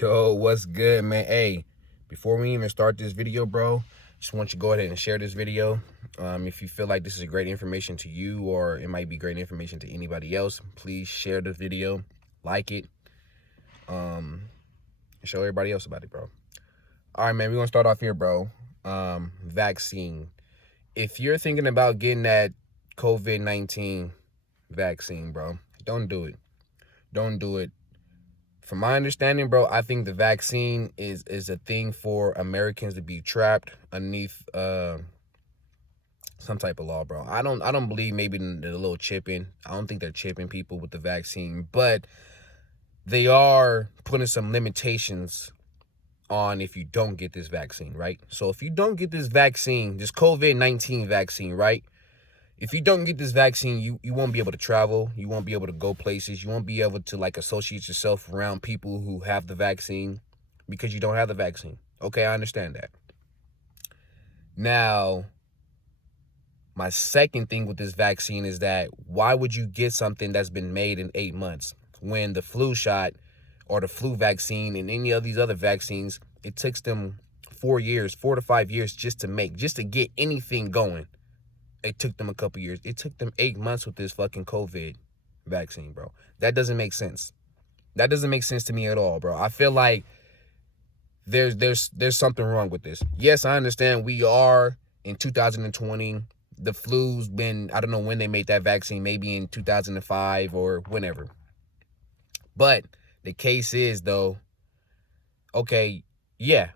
Yo, what's good, man? Hey, before we even start this video, bro, just want you to go ahead and share this video. If you feel like this is great information to you or it might be great information to anybody else, please share the video, like it, and show everybody else about it, bro. All right, man, we're going to start off here, bro. Vaccine. If you're thinking about getting that COVID-19 vaccine, bro, don't do it. Don't do it. From my understanding, bro, I think the vaccine is a thing for Americans to be trapped underneath some type of law, bro. I don't believe maybe the little chipping. I don't think they're chipping people with the vaccine, but they are putting some limitations on if you don't get this vaccine, right? So if you don't get this vaccine, this COVID-19 vaccine, right? If you don't get this vaccine, you won't be able to travel. You won't be able to go places. You won't be able to, like, associate yourself around people who have the vaccine because you don't have the vaccine. Okay, I understand that. Now, my second thing with this vaccine is that why would you get something that's been made in 8 months when the flu shot or the flu vaccine and any of these other vaccines, it takes them 4 to 5 years just to get anything going. It took them a couple years. It took them 8 months with this fucking COVID vaccine, bro. That doesn't make sense. That doesn't make sense to me at all, bro. I feel like there's something wrong with this. Yes, I understand we are in 2020. The flu's been, I don't know when they made that vaccine, maybe in 2005 or whenever. But the case is, though, okay, yeah,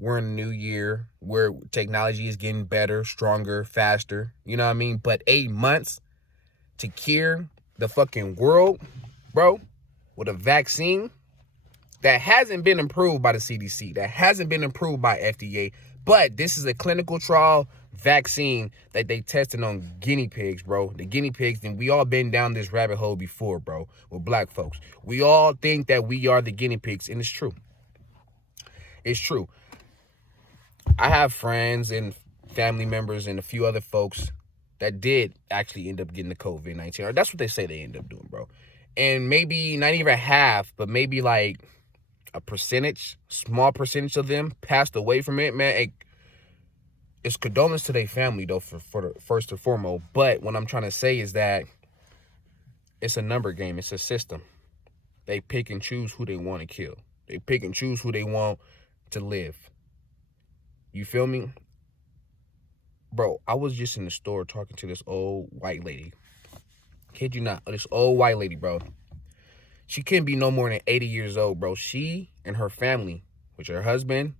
we're in a new year where technology is getting better, stronger, faster. You know what I mean? But 8 months to cure the fucking world, bro, with a vaccine that hasn't been approved by the CDC, that hasn't been approved by FDA, but this is a clinical trial vaccine that they tested on guinea pigs, bro. The guinea pigs, and we all been down this rabbit hole before, bro, with black folks. We all think that we are the guinea pigs, and it's true. It's true. I have friends and family members and a few other folks that did actually end up getting the COVID-19. Or that's what they say they end up doing, bro. And maybe not even half, but maybe like a small percentage of them passed away from it, man. It's condolence to their family, though, for the first and foremost. But what I'm trying to say is that it's a number game. It's a system. They pick and choose who they want to kill. They pick and choose who they want to live. You feel me? Bro, I was just in the store talking to this old white lady. Kid you not, this old white lady, bro. She couldn't be no more than 80 years old, bro. She and her family, which her husband,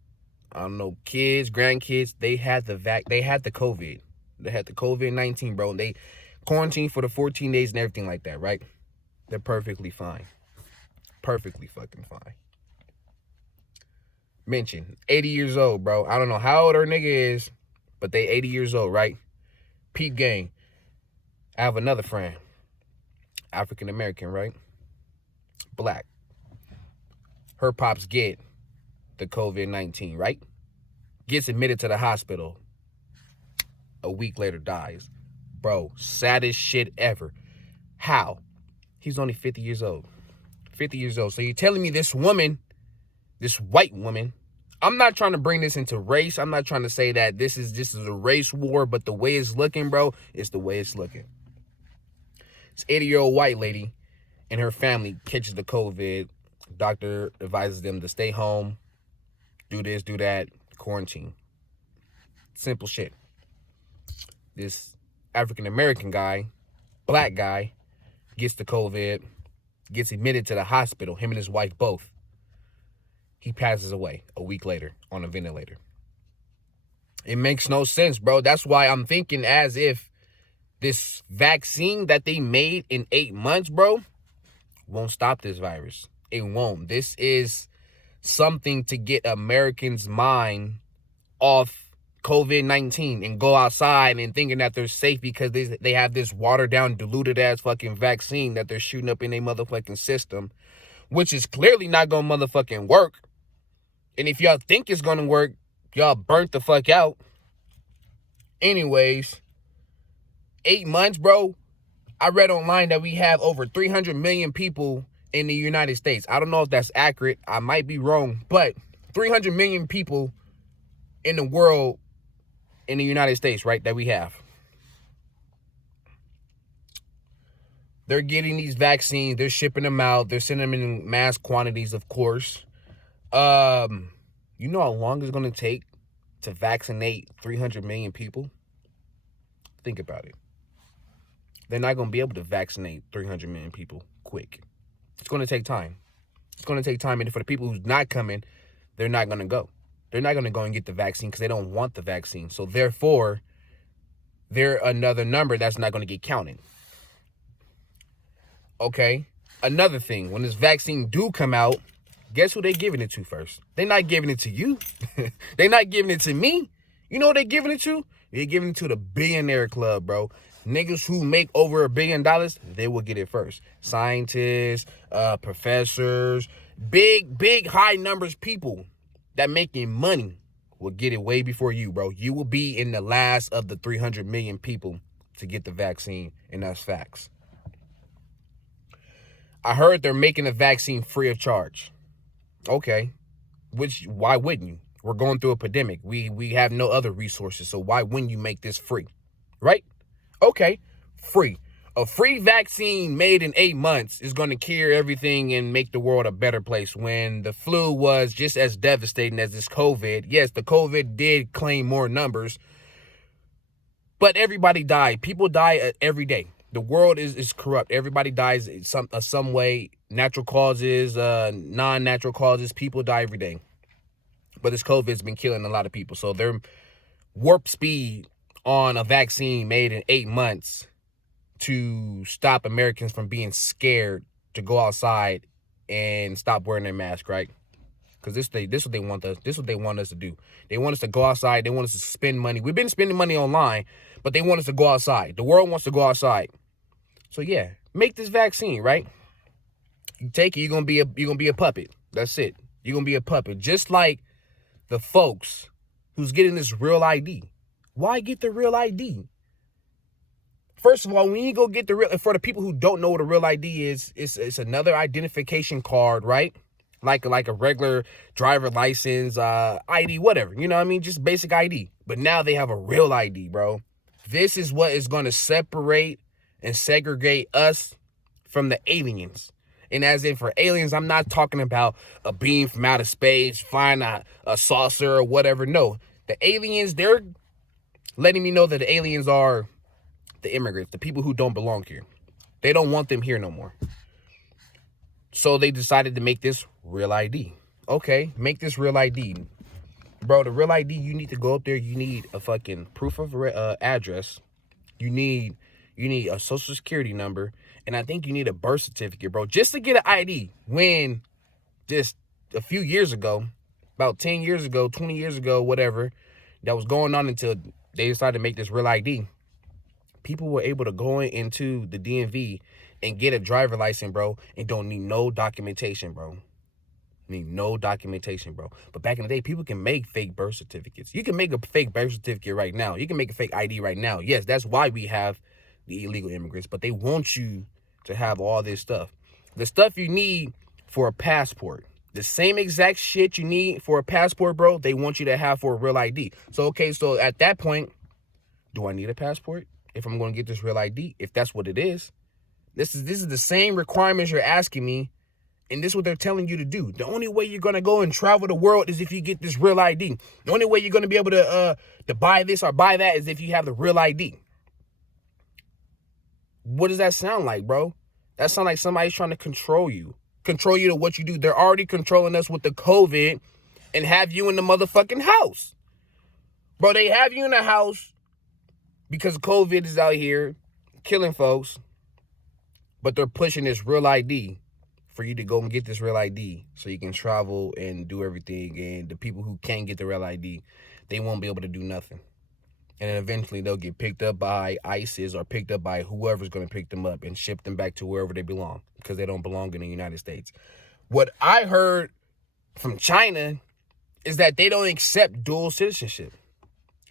I don't know, kids, grandkids, they had the COVID. They had the COVID-19, bro. They quarantined for the 14 days and everything like that, right? They're perfectly fine. Perfectly fucking fine. Mention 80 years old, bro. I don't know how old her nigga is, but they 80 years old, right? Peep gang. I have another friend, African American, right? Black. Her pops get the COVID-19, right? Gets admitted to the hospital. A week later dies. Bro, saddest shit ever. How? He's only 50 years old. 50 years old. So you're telling me this woman, this white woman, I'm not trying to bring this into race. I'm not trying to say that this is a race war, but the way it's looking, bro, it's the way it's looking. This 80-year-old white lady and her family catches the COVID. Doctor advises them to stay home, do this, do that, quarantine. Simple shit. This African-American guy, black guy, gets the COVID, gets admitted to the hospital, him and his wife both. He passes away a week later on a ventilator. It makes no sense, bro. That's why I'm thinking as if this vaccine that they made in 8 months, bro, won't stop this virus. It won't. This is something to get Americans' mind off COVID-19 and go outside and thinking that they're safe because they have this watered down, diluted ass fucking vaccine that they're shooting up in their motherfucking system, which is clearly not gonna motherfucking work. And if y'all think it's gonna work, y'all burnt the fuck out. Anyways, 8 months, bro. I read online that we have over 300 million people in the United States. I don't know if that's accurate. I might be wrong, but 300 million people in the world, in the United States, right, that we have. They're getting these vaccines. They're shipping them out. They're sending them in mass quantities, of course. You know how long it's going to take to vaccinate 300 million people? Think about it. They're not going to be able to vaccinate 300 million people quick. It's going to take time. It's going to take time. And for the people who's not coming, they're not going to go. They're not going to go and get the vaccine because they don't want the vaccine. So therefore, they're another number that's not going to get counted. Okay? Another thing, when this vaccine do come out, guess who they giving it to first? They're not giving it to you. They're not giving it to me. You know what they're giving it to? They're giving it to the billionaire club, bro. Niggas who make over $1 billion, they will get it first. Scientists, professors, big high numbers people that making money will get it way before you, bro. You will be in the last of the 300 million people to get the vaccine, and that's facts. I heard they're making the vaccine free of charge. Okay, why wouldn't you? We're going through a pandemic. We have no other resources, so why wouldn't you make this free? Right? Okay, free. A free vaccine made in 8 months is going to cure everything and make the world a better place. When the flu was just as devastating as this COVID, yes, the COVID did claim more numbers, but everybody died. People die every day. The world is corrupt. Everybody dies in some way. Natural causes, non-natural causes. People die every day. But this COVID has been killing a lot of people. So their warp speed on a vaccine made in 8 months to stop Americans from being scared to go outside and stop wearing their mask, right? Because this what they want us. This is what they want us to do. They want us to go outside. They want us to spend money. We've been spending money online, but they want us to go outside. The world wants to go outside. So yeah, make this vaccine, right? You take it, you're gonna be a puppet. That's it. You're gonna be a puppet. Just like the folks who's getting this real ID. Why get the real ID? First of all, when you go get the real, for the people who don't know what a real ID is, it's another identification card, right? Like a regular driver license, ID, whatever. You know what I mean? Just basic ID. But now they have a real ID, bro. This is what is going to separate and segregate us from the aliens. And as in for aliens, I'm not talking about a beam from outer space, find a saucer or whatever. No, the aliens, they're letting me know that the aliens are the immigrants, the people who don't belong here. They don't want them here no more. So they decided to make this real ID. Okay, make this real ID. Bro, the real ID, you need to go up there. You need a fucking proof of address. You need a social security number. And I think you need a birth certificate, bro, just to get an ID. When just a few years ago, about 10 years ago, 20 years ago, whatever, that was going on until they decided to make this real ID. People were able to go into the DMV and get a driver license, bro, and don't need no documentation, bro. Need no documentation, bro. But back in the day, people can make fake birth certificates. You can make a fake birth certificate right now. You can make a fake ID right now. Yes, that's why we have the illegal immigrants. But they want you to have all this stuff. The stuff you need for a passport. The same exact shit you need for a passport, bro, they want you to have for a real ID. So, okay, so at that point, do I need a passport if I'm going to get this real ID? If that's what it is. This is the same requirements you're asking me, and this is what they're telling you to do. The only way you're going to go and travel the world is if you get this real ID. The only way you're going to be able to buy this or buy that is if you have the real ID. What does that sound like, bro? That sounds like somebody's trying to control you to what you do. They're already controlling us with the COVID and have you in the motherfucking house. Bro, they have you in the house because COVID is out here killing folks, but they're pushing this real ID for you to go and get this real ID so you can travel and do everything. And the people who can't get the real ID, they won't be able to do nothing. And then eventually they'll get picked up by ISIS or picked up by whoever's going to pick them up and ship them back to wherever they belong because they don't belong in the United States. What I heard from China is that they don't accept dual citizenship.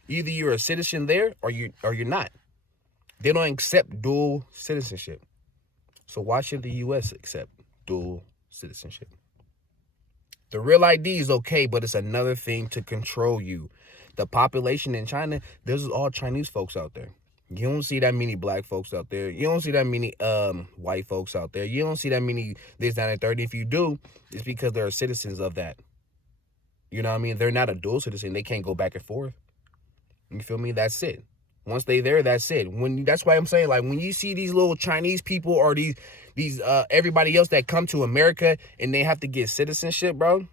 Either you're a citizen there or you're not. They don't accept dual citizenship. So why should the U.S. accept? dual citizenship. The real ID is okay, but it's another thing to control you. The population in China, there's all Chinese folks out there. You don't see that many black folks out there. You don't see that many white folks out there. You don't see that many this, that, and 30. If you do, it's because they're citizens of that. You know what I mean? They're not a dual citizen. They can't go back and forth. You feel me? That's it. Once they there, that's it. That's why I'm saying, like, when you see these little Chinese people or these everybody else that come to America and they have to get citizenship, bro,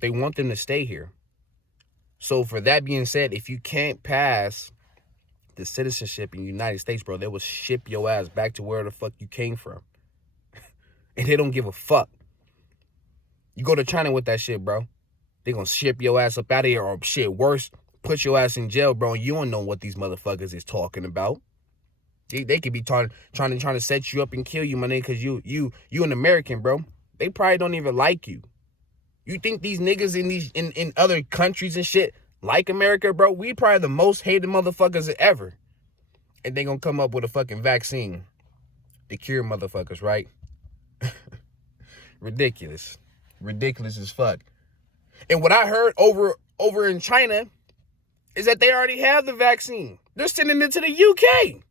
they want them to stay here. So for that being said, if you can't pass the citizenship in the United States, bro, they will ship your ass back to where the fuck you came from. And they don't give a fuck. You go to China with that shit, bro, they gonna ship your ass up out of here, or shit worse, put your ass in jail, bro. You don't know what these motherfuckers is talking about. They could be trying to set you up and kill you, my nigga, because you an American, bro. They probably don't even like you. You think these niggas in other countries and shit like America, bro? We probably the most hated motherfuckers ever. And they gonna come up with a fucking vaccine to cure motherfuckers, right? Ridiculous. Ridiculous as fuck. And what I heard over in China is that they already have the vaccine. They're sending it to the UK.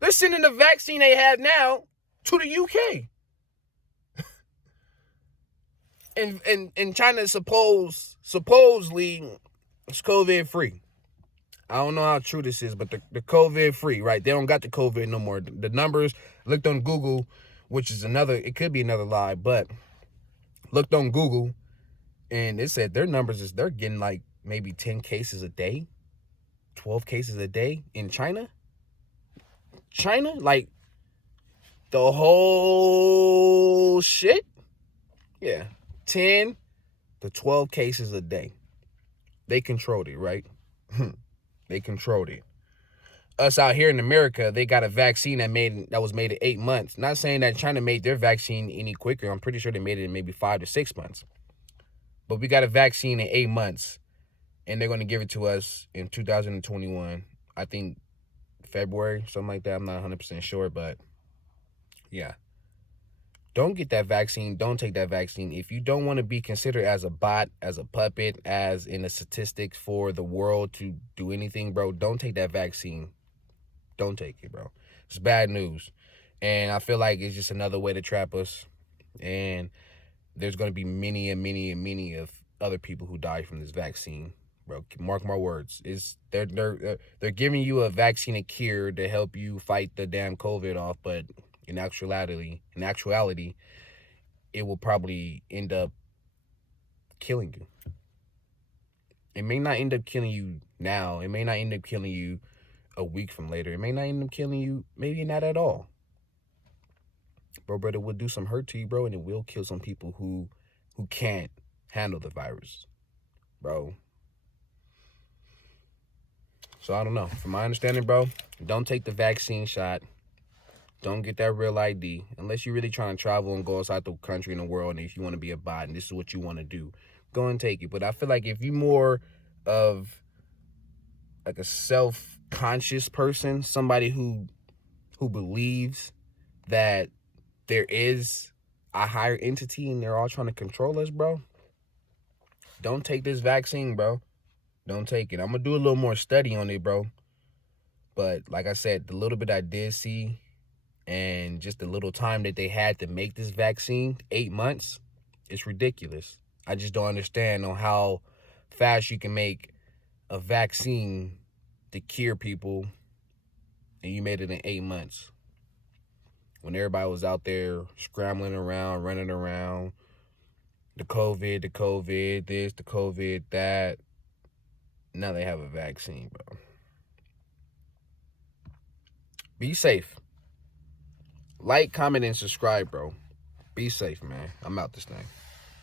They're sending the vaccine they have now to the UK. And China supposedly it's COVID free. I don't know how true this is, but the COVID free, right? They don't got the COVID no more. The numbers, looked on Google, which is it could be another lie, but looked on Google and it said their numbers is they're getting like maybe 10 cases a day, 12 cases a day in China. China, like the whole shit. Yeah. 10 to 12 cases a day. They controlled it, right? They controlled it. Us out here in America, they got a vaccine that was made in 8 months. Not saying that China made their vaccine any quicker. I'm pretty sure they made it in maybe 5 to 6 months. But we got a vaccine in 8 months, and they're going to give it to us in 2021. I think February, something like that. I'm not 100% sure, but yeah. Don't get that vaccine. Don't take that vaccine. If you don't want to be considered as a bot, as a puppet, as in the statistics for the world to do anything, bro, don't take that vaccine. Don't take it, bro. It's bad news. And I feel like it's just another way to trap us. And there's going to be many and many and many of other people who die from this vaccine, bro. Mark my words. They're giving you a vaccine, a cure to help you fight the damn COVID off, but in actuality, it will probably end up killing you. It may not end up killing you now. It may not end up killing you a week from later. It may not end up killing you, maybe not at all. But it will do some hurt to you, bro, and it will kill some people who can't handle the virus, bro. So I don't know. From my understanding, bro, don't take the vaccine shot. Don't get that real ID unless you're really trying to travel and go outside the country and the world. And if you want to be a bot and this is what you want to do, go and take it. But I feel like if you're more of like a self-conscious person, somebody who believes that there is a higher entity and they're all trying to control us, bro, don't take this vaccine, bro. Don't take it. I'm going to do a little more study on it, bro. But like I said, the little bit I did see, and just the little time that they had to make this vaccine, 8 months, it's ridiculous. I just don't understand on how fast you can make a vaccine to cure people, and you made it in 8 months. When everybody was out there scrambling around, running around, the COVID, this, the COVID, that. Now they have a vaccine, bro. Be safe. Like, comment, and subscribe, bro. Be safe, man. I'm out this thing.